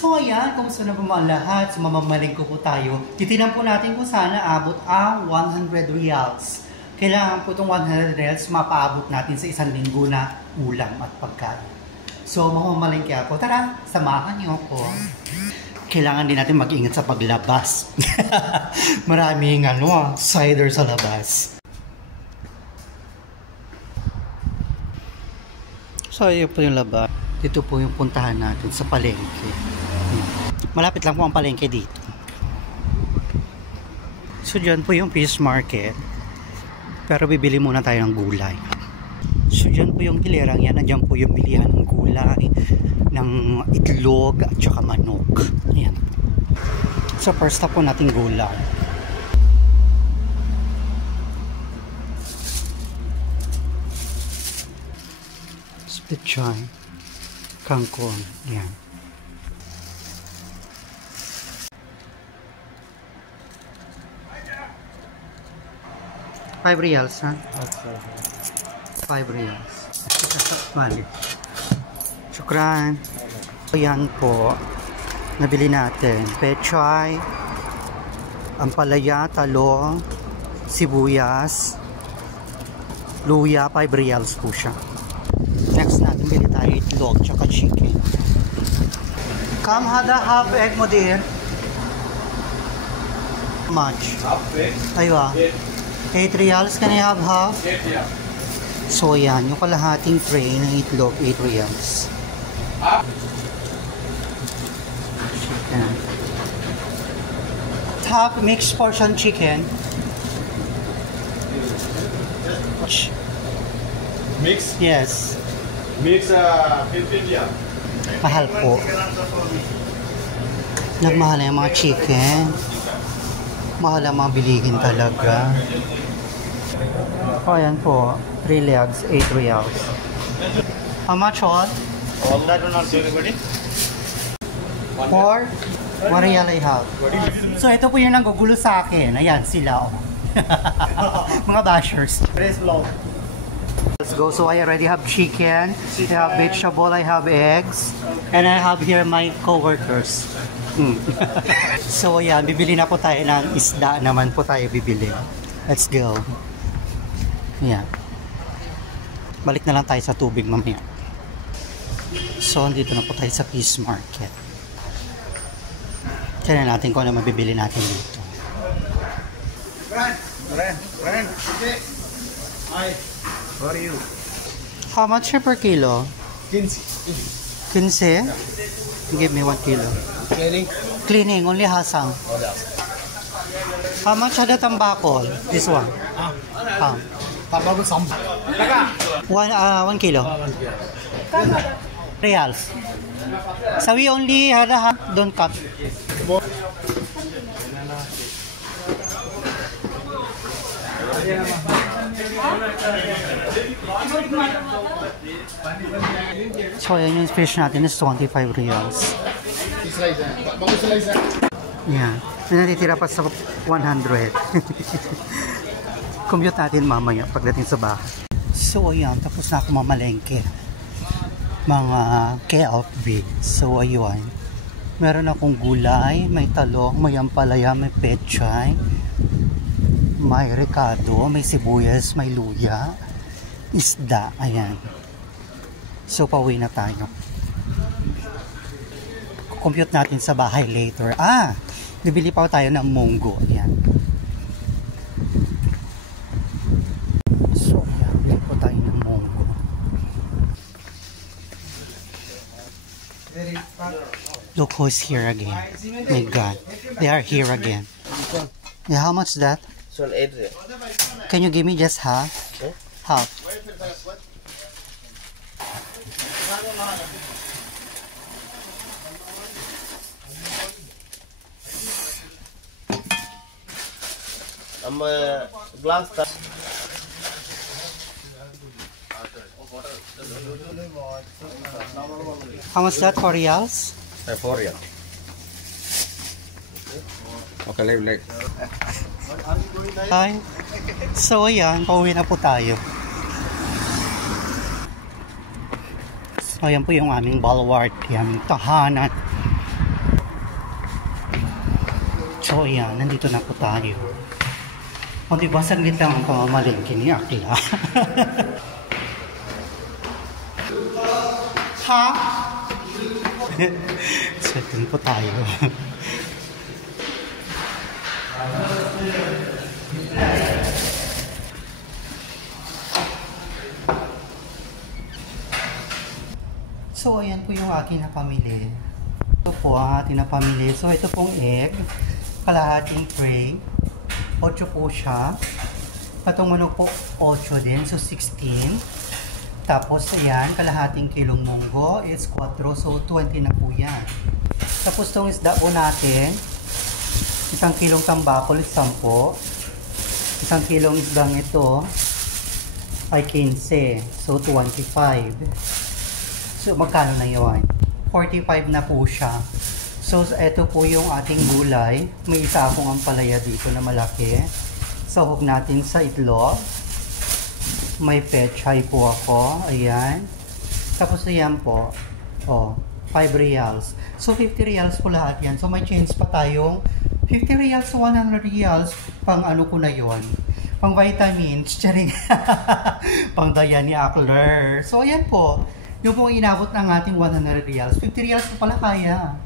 So ayan, kumusta na po mga lahat? So mamamalingko po tayo. Titinan po natin kung sana abot ang 100 reals. Kailangan po itong 100 reals mapaabot natin sa isang linggo na ulam at pagkain. So mamamalingki ako. Tara, samahan niyo ako. Kailangan din natin mag-ingat sa paglabas. Maraming cider sa labas. So ayun po yung labas. Dito po yung puntahan natin sa palengke. Malapit lang po ang palengke dito. So dyan po yung fish market. Pero bibili muna tayo ng gulay. So dyan po yung hilerang yan. Dyan po yung bilihan ng gulay, ng itlog at saka manok. Ayan. So first stop po natin gulay. Spechay, kangkong, yan. ₱5, ha? 5 reals. Bali. Shukran. Ayan po. Nabili natin. Pechay, ampalaya, talong, sibuyas, luya, ₱5 po siya. Next natin bili tayo itlog, tsaka chicken. Come, hada half egg mo din. How much? Half egg? Aywa. ₱8. Can I have half? Yeah. So yan, yung kalahating tray ng itlog, ₱8. Chicken. Half mixed portion chicken. Mix? Yes. Mix 15 yeah. Mahal po. Nagmahal na yung mga chicken. Mahal ang mga bilihin talaga. O, ayan po. 3 legs, ₱8. How much all? All that one also everybody? 4? ₱1 I have. So, ito po yung nanggugulo sa akin. Ayan, sila. Oh. Mga bashers. Let's go. So, I already have chicken. I have vegetable. I have eggs. And I have here my co-workers. So, ayan. Bibili na po tayo ng isda naman po tayo bibili. Let's go. Ayan. Balik na lang tayo sa tubig mamaya. So, andito na po tayo sa fish market. Tignan natin kung ano mabibili natin dito. Ren. Hi. How are you? How much per kilo? 15? Give me 1 kilo. Cleaning, only hasang. How much ada tambakol? This one? Tambakol samba. 1 kilo. Reals. So we only had a don't cut. So ayan yung fish natin is ₱25. Yan. Natitira pa sa 100. Commute natin mamaya pagdating sa bahay. So ayan, tapos na ako mamalengke. Mga KLB. So ayun. Meron akong gulay, may talong, may ampalaya, may pechay, may rekado, may sibuyas, may luya, isda, ayan. So pauwi na tayo. Compute natin sa bahay later. Bibili pa tayo ng munggo, ayan. So ayan, bibili pa tayo ng munggo. Look who's here again. My God, they are here again. Yeah, how much that? So 8 real. Can you give me just half? Half. Glass. How much that? ₱4? 4 real. Okay, leave. Hi. So ayan, pauwi na po tayo. So ayan po yung aming bulwark, yung aming tahanan. So, ayan, nandito na po tayo. O, diba, saglit lang ang pamamalingkin ni Akla. Ha? So, dun po tayo. So, ayan po yung aking napamili. Ito po ang ating napamili. So, ito pong egg, kalahating tray. 8 po siya. Patong manok po, 8 din. So, 16. Tapos, ayan, kalahating kilong munggo is 4. So, 20 na po yan. Tapos, itong isda po natin, 1 kilong tambakol is 10. 1 kilong isdang ito ay 15. So, 25. So, magkano na yun? 45 na po siya. So, ito po yung ating gulay. May isa akong ampalaya dito na malaki. Sahog natin sa itlog. May pechay po ako. Ayan. Tapos, ayan po. O, 5 reals. So, 50 reals po lahat yan. So, may change pa tayong 50 reals, 100 reals. Pang ano ko na yon, pang vitamins. Charing. Pang daya ni Akler. So, ayan po. Yung pong inabot ng ating 100 reals. 50 reals po pala kaya.